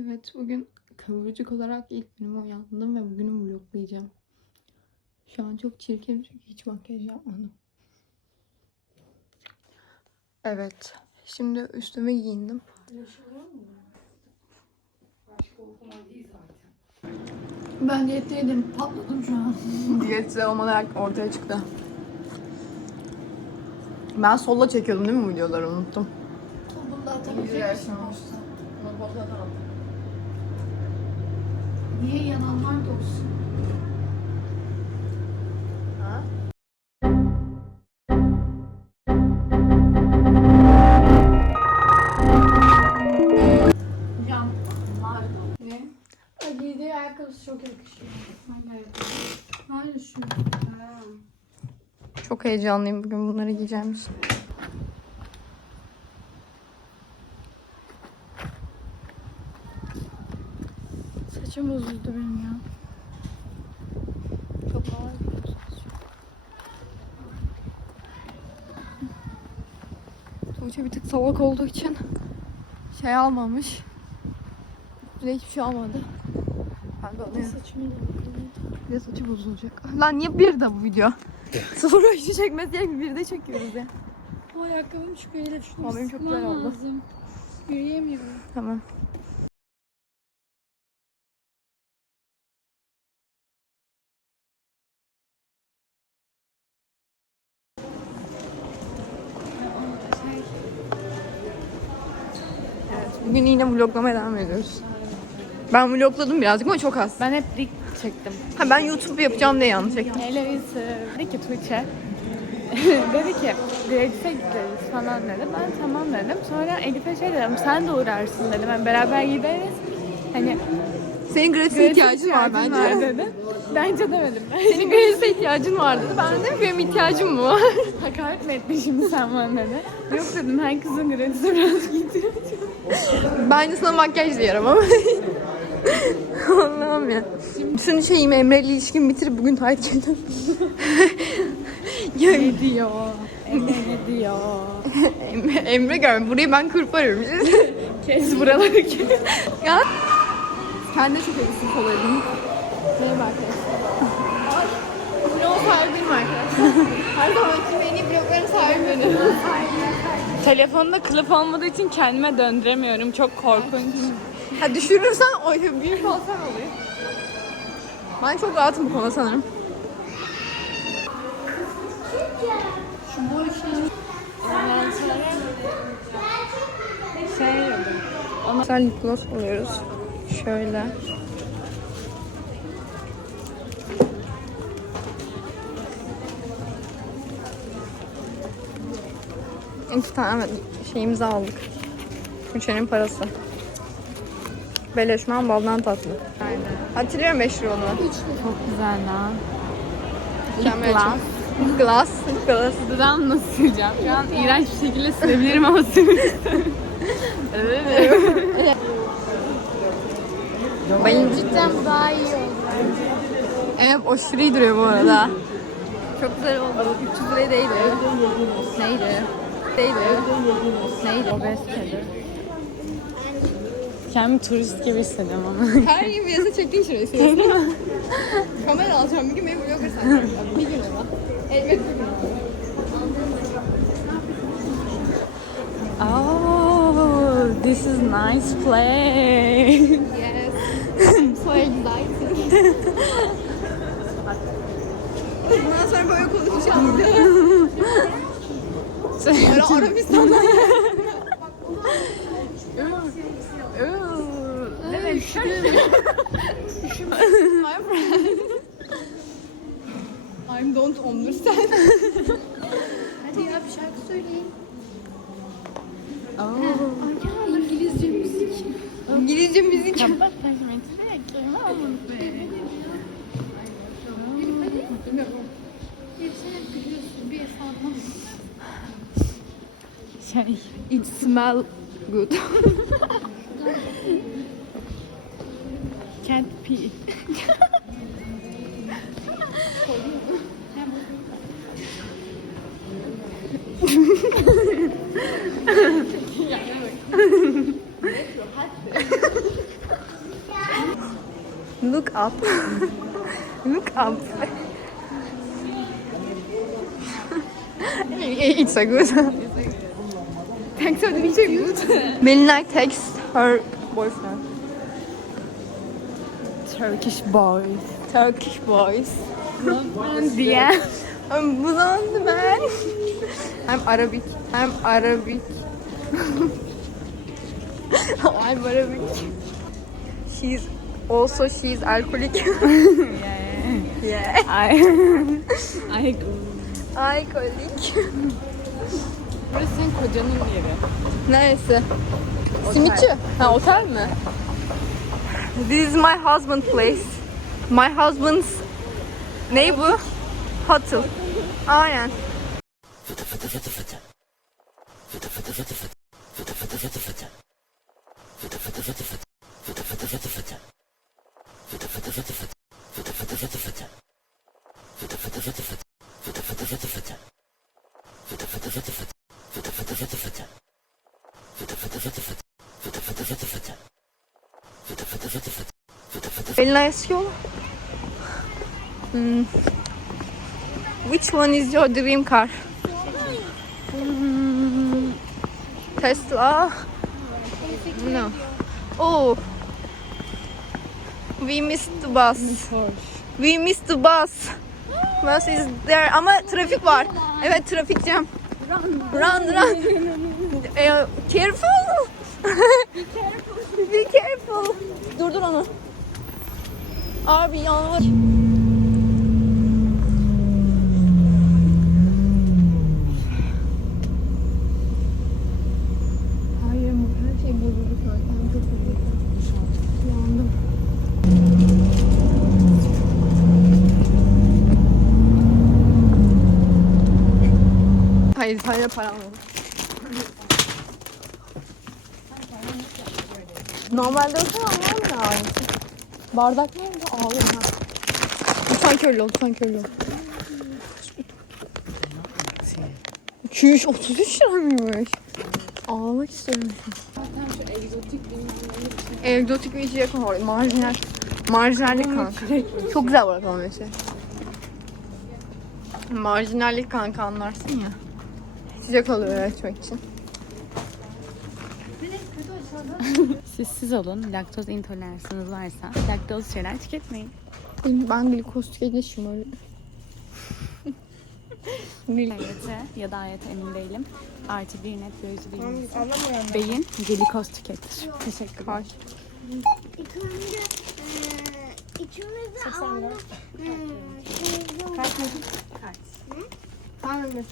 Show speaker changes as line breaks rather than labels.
Evet bugün kıvırcık olarak ilk günüme uyandım ve bugünü vloglayacağım. Şu an çok çirkin çünkü hiç makyaj yapmadım. Evet. Şimdi üstüme giyindim. Ben diyetteydim. Patladım şu an. Diyette olmadan ortaya çıktı. Ben solla çekiyordum değil mi videoları unuttum.
Bunda atabilecek misin? Niye yananlar da olsun? Yanlar. Ne? Ay giydiği ayakkabısı çok yakışıyor. Hangi ayakkabı? Hayır şu. Ha.
Çok heyecanlıyım bugün bunları giyeceğimiz. Saçım bozuldu benim ya. Çok ağır bir saç. Tuğçe bir tık soğuk olduğu için şey almamış. Bir de hiçbir şey almadı. Ben de
Saçımı
bir de saçı bozulacak. Lan niye bir de bu video? Sıfır işi çekmesi diye bir de çekiyoruz ya.
Bu ayakkabım çıkıyor Elif. Şunu
Ama benim çok güzel oldu.
lazım. Yürüyemiyorum.
Tamam. Bugün yine vloglamaya devam ediyoruz. Ben vlogladım birazcık ama çok az.
Ben hep dik çektim.
Ha ben YouTube yapacağım diye yanlış çektim.
Elevisi dedi ki Tuğçe. dedi ki Gratis'e gideriz falan dedi. Ben tamam dedim. Sonra Elif'e şey dedim sen de uğrarsın dedim. Yani beraber gideriz. Hani
Senin
Gratis'e
ihtiyacın var bence.
var dedi. Bence demedim.
Senin gratis'e ihtiyacın var dedi. Ben de benim ihtiyacım mı var?
Hakaret mi ettin şimdi sen bana dedi. Yok dedim herkesin Gratis'e biraz gidiyor.
Bence sana makyaj da yaramam. Allah'ım ya. Bütün şeyimi Emre ile ilişkimi bitirip bugün tayt giydim. ya,
Ne diyor? Emre ne diyor?
Emre, Emre gör burayı ben kırparım.
Kes buraları
ya. Kendine çok evisin kolaydım. Merhaba arkadaşlar. Vlog sahibiyim arkadaşlar. Her zaman için en iyi vlogların sahibi benim.
Telefonda kılıf olmadığı için kendime döndüremiyorum. Çok korkunç.
Ha düşürürsen o büyük olsan oluyor. Ben çok rahatım bu konuda sanırım.
Şu boy şeyi
Ondan sonra şey yedim.
Güzel lip gloss buluyoruz. Şöyle. İki tane şeyimizi aldık. Üçenin parası. Beleşmen baldan tatlı.
Aynen.
Hatırlıyorum 5 lira onu.
Çok güzel lan.
Mükemmel
gloss.
Lip gloss. Lip gloss.
Dudağımı nasıl sileceğim? Şu an iğrenç bir şekilde silebilirim ama silmek istemiyorum.
Bayıldım.
cidden bu daha iyi oldu.
Evet aşırı iyi duruyor bu arada. Çok güzel oldu. 300 liraya değdi. Neydi? Değdi. Neydi?
Obez kedi. Kendimi turist gibi hissediyorum ama.
Her gün bir yasa çektiğin şurayı istiyorsun. Kamera alacağım. Bir gün beni vlogger sanacağım. Bir gün ama. Elbet bir gün.
Oh, this is nice place.
Bundan sonra böyle konuşacağız. Ara Arabistan'dan.
Evet,
My friend. I'm don't understand.
Hadi ya bir şarkı söyleyin.
Oh.
İngilizce müzik.
Şey,
It smell good.
cat pee.
Look up. Look up. it's a good.
Thanks for the tribute.
Melinay texts her boyfriend.
Turkish boys.
Turkish boys.
diye.
I'm blonde man. I'm Arabic. I'm Arabic. I'm Arabic. She's also she's alcoholic. yeah.
Ay. Ay.
Alkolik.
Burası senin kocanın yeri.
Neresi? Simitçi. Ha otel mi? This is my husband place. My husband's neighbor hotel. Aynen. Fıtı fıtı fıtı Which one is your dream car? Hmm. Tesla? No. Oh. We missed the bus. We missed the bus. Bus is there ama trafik var. Evet trafik jam. Run run. Eh, careful. Be careful. Durdur onu. Abi yağmur. Hayır her şey bozuldu zaten. Çok bozuldu. Sadece param yok. Normalde olsa anlamam lazım. Bardak nerede? Ağlıyor ha. Lütfen köylü ol, lütfen köylü ol. 233 liraymış. Ağlamak istiyorum. Egzotik bir içecek var. Marjinal. Marjinallik kanka. Çok güzel bu arada mesela. Marjinallik kanka anlarsın ya. İçecek oluyor öğretmek için.
Siz siz olun. Laktoz intoleransınız varsa laktoz şeyler tüketmeyin.
Ben glikoz tüketmişim öyle.
AYT ya da AYT emin değilim. Artı bir net biyoloji bilgisi. Beyin glikoz tüketir. Teşekkürler.
Önce eee, ikimiz de eee, şey,
Kaç?